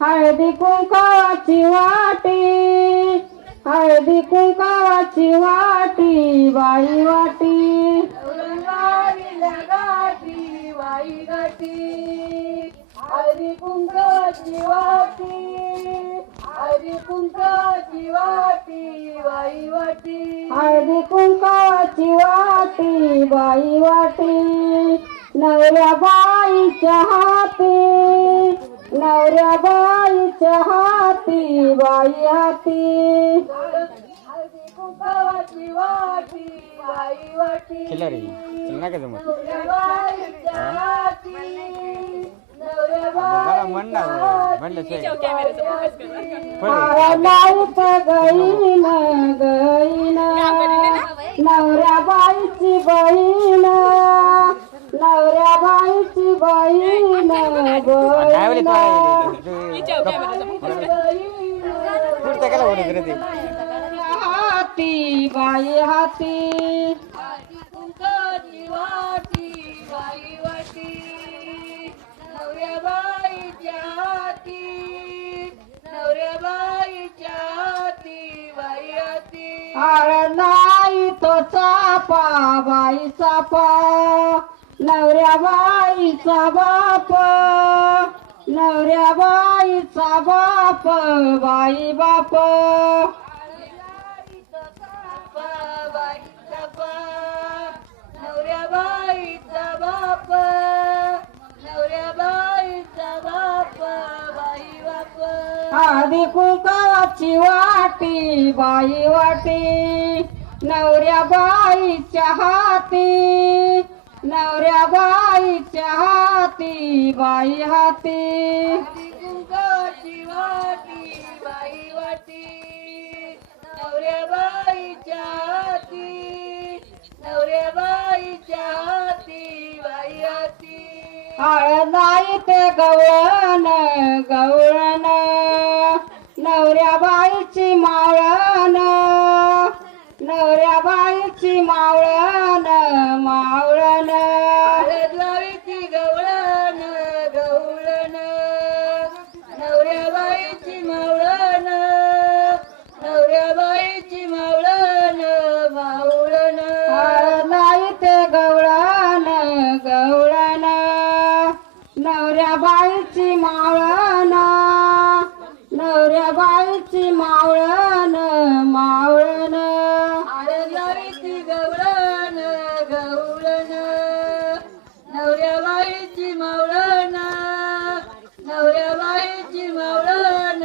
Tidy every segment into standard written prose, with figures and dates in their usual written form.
हळदी कुंकाची वाटी, हळदी कुंकाची वाटी, बाई वाटी औरंगाबादला गाठी बाई गाठी, हळदी कुंकाची वाटी, हळदी कुंकाची वाटी बाई वाटी, हळदी कुंकाची वाटी, बाई वाटी नवऱ्या बाईच्या हाती, नवऱ्या बाईच्या हाती, बाई हाती हळदी कुंकाची वाटी बाई वाटी, खिलारी चलना का जमत नवऱ्या बाईच्या हाती, नवऱ्या जरा म्हण ना बाईच्या म्हणलं लाईत गईन गईन नवऱ्या बाईची बहीण, नवऱ्या बाईची बहीण बहीण पुढचं केला बोलत रे ते हाती, बाई हाती हळदी कुंकाची वाटी बाई वाटी, नवऱ्या बाईच्या हाती, नवऱ्या बाईच्या हाती बाई हाती, हळदाई तो चापा, बाई चापा नवऱ्या बाईचा बाप, नवऱ्या बाईचा बाप, बाई बाप नवऱ्या बाईचा बाप, नवऱ्या बाईचा बाप बाई बाप, हळदी कुंकाची वाटी, बाई वाटी नवऱ्या बाईच्या हाती, नवऱ्या बाईच्या हाती, बाई हाती हळदी कुंकाची वाटी बाई वाटी, नवऱ्या बाईच्या हाती, नवऱ्या बाईच्या हाती बाई हाती, हळदाई ते गवळण गवळण नवऱ्या बाईची मावळण, नवऱ्या बाईची मावळण मावळण हळदवाईची गवळण गवळण, नवऱ्या बाईची मावळण, नवऱ्या बाईची मावळण मावळण, हळदाई ते गवळण गवळण नवऱ्या बाईची मावळण, नवऱ्या बाईची मावळण मावळण हळदवाईची गवळण गवळण, नवऱ्या बाईची मावळण, नवऱ्या बाईची मावळण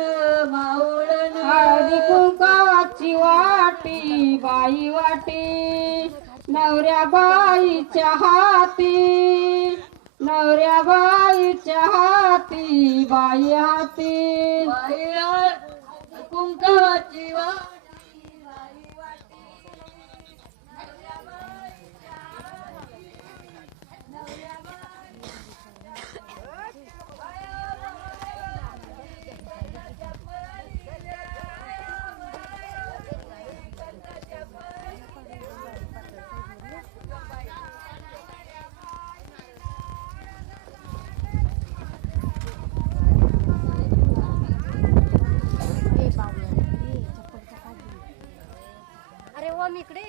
मावळण, हळदी कुंकाची वाटी, बाई वाटी नवऱ्या बाईच्या हाती, नवऱ्या बाईच्या हाती, बाई हाती बाई कुंकाची वाटी बाई वाटी, नवऱ्या बाईच्या हाती, नवऱ्या अरे ओम इकडे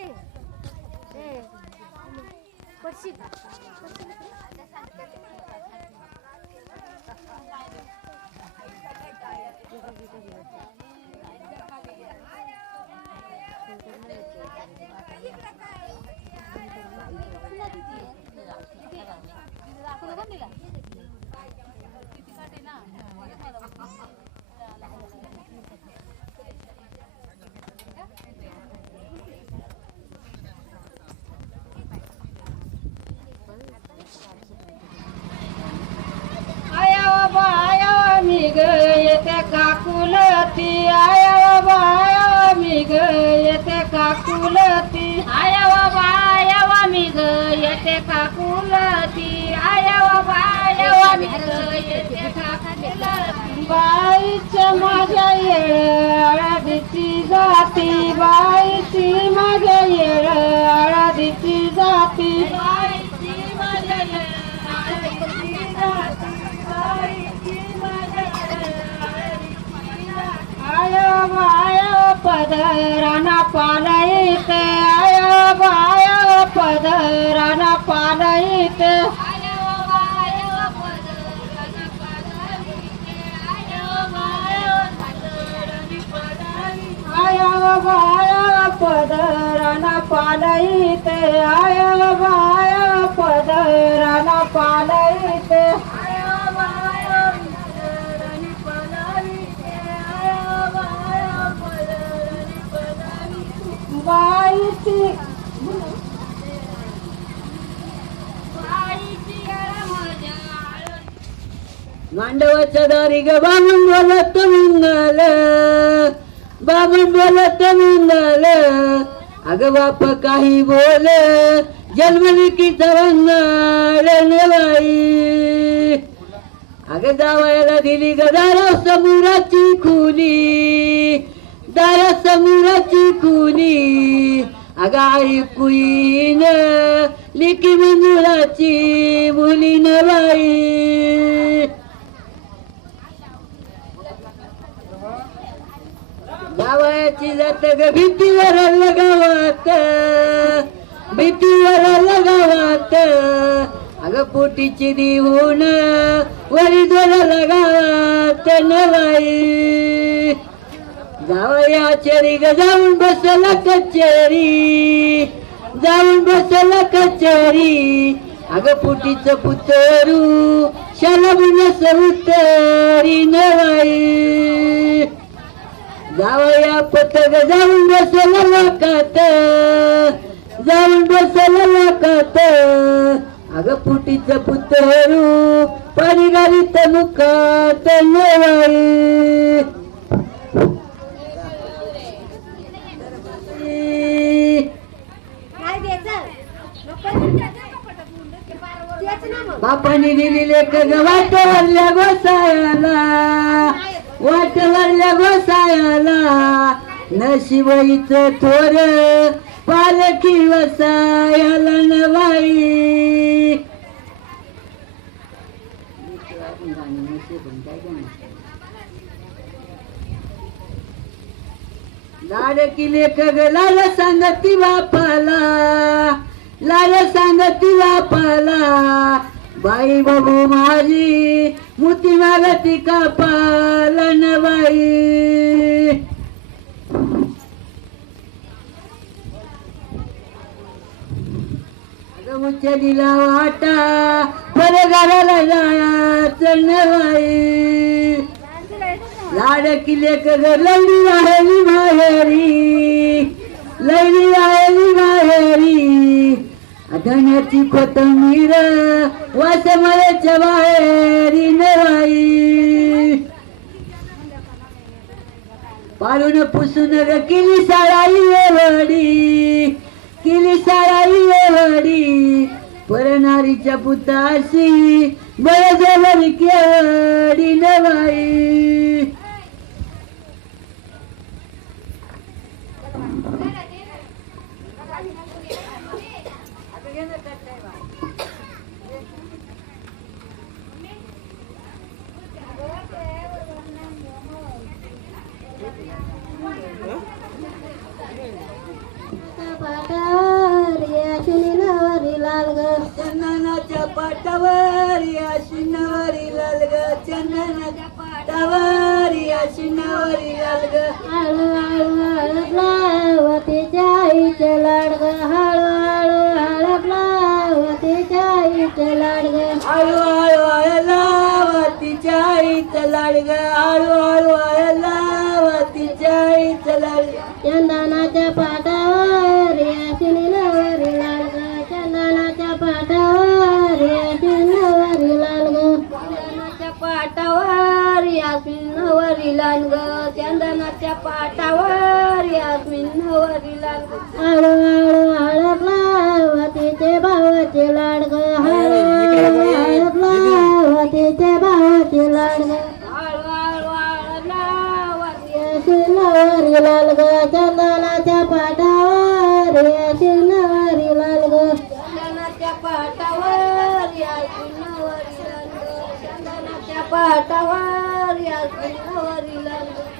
पडशील आया बाबा आया मी ग येते काकुलती, आया बाबा आया मी ग येते काकुलती, आया बाबा आया मी ग येते काकुलती, आया बाबा आया मी ग येते काकुलती, बाईच्या माझ्या येळ हळदीची जाती, बाईची माझ्या येळ हळदीची जाती, बाईची माझ्या हळदीची जाती, बाईची माझ्या पदराना पालईते आया बाया पदराना पालईते आया बाया पदराना पालईते आया बाया पदराना पालईते बाईची मांडवाच्या दारी ग बाबून बोलत मंगल बाबून बोलत मंगल अग बाप काही बोल जन्मली की तरंगळ बाई अग जावायला दिली ग दारा समोराची खुली दारा समोराची खुली अग ऐकू येईन लिखी मंजुळाची मुलीन बाई जावयाची जात ग भीतीवर लगावात भीतीवर लगावात अग पोटीची देऊन वरी दोर लगावात नवाई जावया चेरी ग जाऊन बसला कचेरी जाऊन बसला कचेरी अग पोटीच पुतरू शलबून सौतरी नवाई जावया पतग जाऊन बसला लाकात जाऊन बसला लाकात अग पुटीच पुतरू परिगारीत मुखात नवाई काय द्यायचं नको तेच ना मग बापाने दिली लेख वाटवरल्या गोसायाला वाटवरल्या गोसायाला नशिबाईच थोर पालखी वसायाला नवाई लाडकी लेख लाल सांगती बापाला लाल सांगती बापाला बाई बाबू माझी मोती मागती कापाला न बाई उचलीला वाटा परगाराला जायचं न बाई लाडकी लेख लैली राहिली माहेरी लैली राहिली माहेरी धन्याची कोथंबीर वासमळ्याच्या बाहेरी नवाई पाळून पुसून ग केली साळाई एवढी केली साळाई एवढी परनारीच्या पुताशी बळजबरी केवढी नवाई चंदनाच्या पाटावर या शिनावरी लाल ग चंदनाच्या पाटावर या शिनावरी लाल ग हळू हळू हळद लावतीच्या आईचे लाड ग हळू हळू हळद लावतीच्या आईचे लाड ग हळू हळू हळलावतीच्या आईचं लाड ग हळू हळू हळलावतीच्या आईचं लाड चंदनाच्या पाटावर या शिनावरी लाल ग चंदनाच्या पाटावर या शिनावरी लाल ग चंदनाच्या पाटावर यास्मिनवरी लाल ग चंदनाच्या पाटावर यास्मिनवरी लाल ग हळू हळू हळद लावतीचे भावाचे लाड ग हळू हळू हळद लावतीचे भावाचे लाड ग हळू हळू हळद लावती यास्मिनवरी लाल ग चंदनाच्या पाटावर यास्मिनवरी लाल ग चंदनाच्या पाटावर यास्मिनवरी लाल ग चंदनाच्या पाटावर यास्मिनवरी लाल ग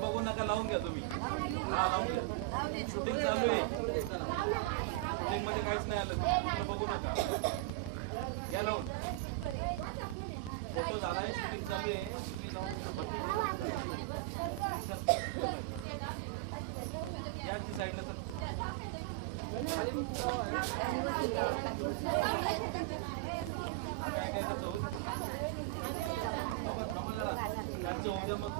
बघू नका लावून घ्या तुम्ही. हा लावून घ्या. शूटिंग चालू आहे. शूटिंग मध्ये काहीच नाही आलं. बघू नका. या लावून. फोटो झालाय. शूटिंग चालू आहे. तुम्ही या साईडला सर. काय काय करतो उद्या मग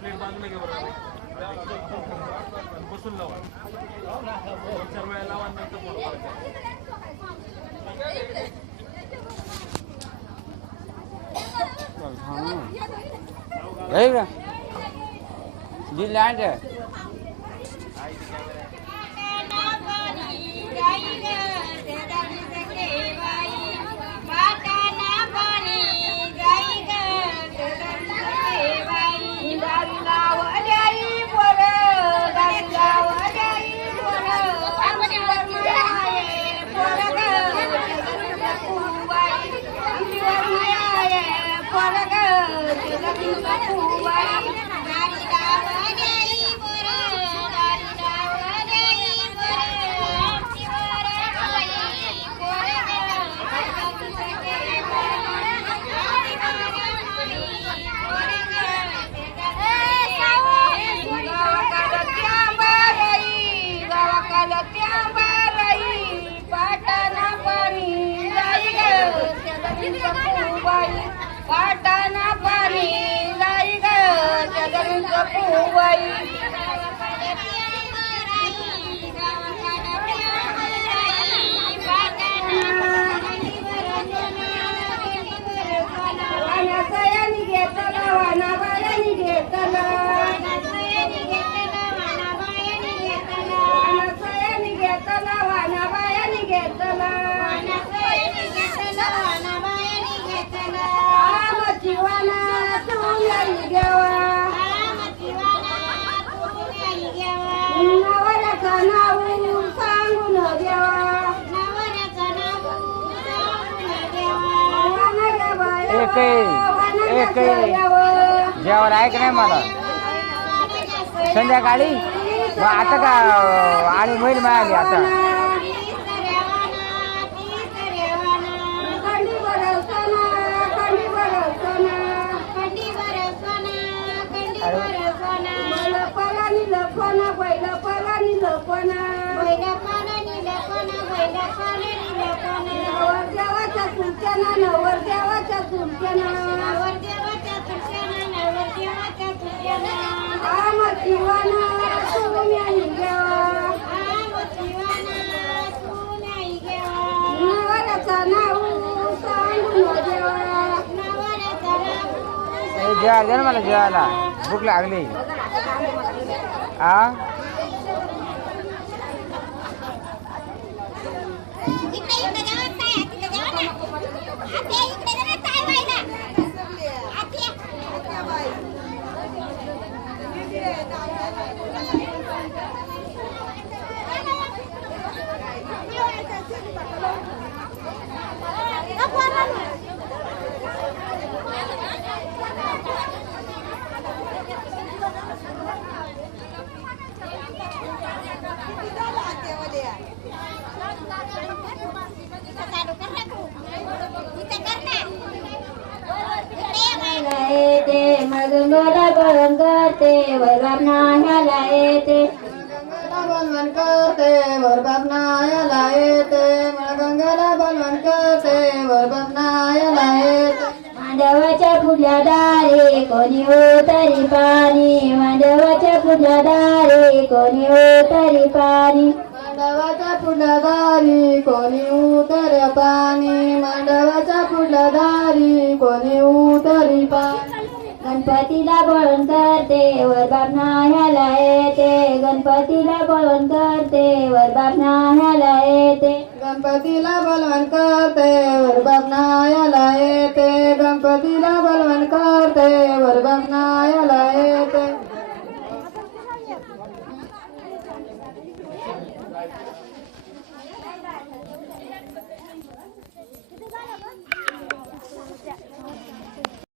प्लेट बांधून घे बरोबर बसून लावा 4 वेळा लावा नंतर फोटो काढायचा जी लँड पाटाना पाणी लाई ग जगन पुवाई वानासयानी घेतला वाना बायानी घेतला वानासयानी घेतला वाना बायानी घेतला जीवाना तू नाही घ्यावा नवऱ्याचा नाव सांगून द्यावा एक जेवण आहे का नाही मला संध्याकाळी आता का आणि महिल मिळाली आता पहिला पला निल कोणा नवरदेवाच्या सुलक्यानं नवरदेवाच्या सुलक्यानं आम जीवाना सोन्याही घ्यावा नवऱ्याचा नाव सांगून देवा ए, जेवायला दे ना मला जेवायला भूक लागली हा येते मगंगला बळण करते वरबाप नाह्याला येते बलवन करते वरबाप नायाला येते गंगाला बलवन करते वरबाप नायाला येते मांडवाच्या पुढल्या दारी कोणी उतरी पाणी मांडवाच्या पुढल्या दारी कोणी उतरी पाणी मांडवाच्या पुढल्या दारी कोणी उतर पाणी मांडवाच्या पुढल्या दारी कोणी उतरी पाणी गणपतीला बळण करते वरबाप नाह्याला येते गणपतीला बळण करते वरबाप नाह्याला येते गणपतीला बलवन कर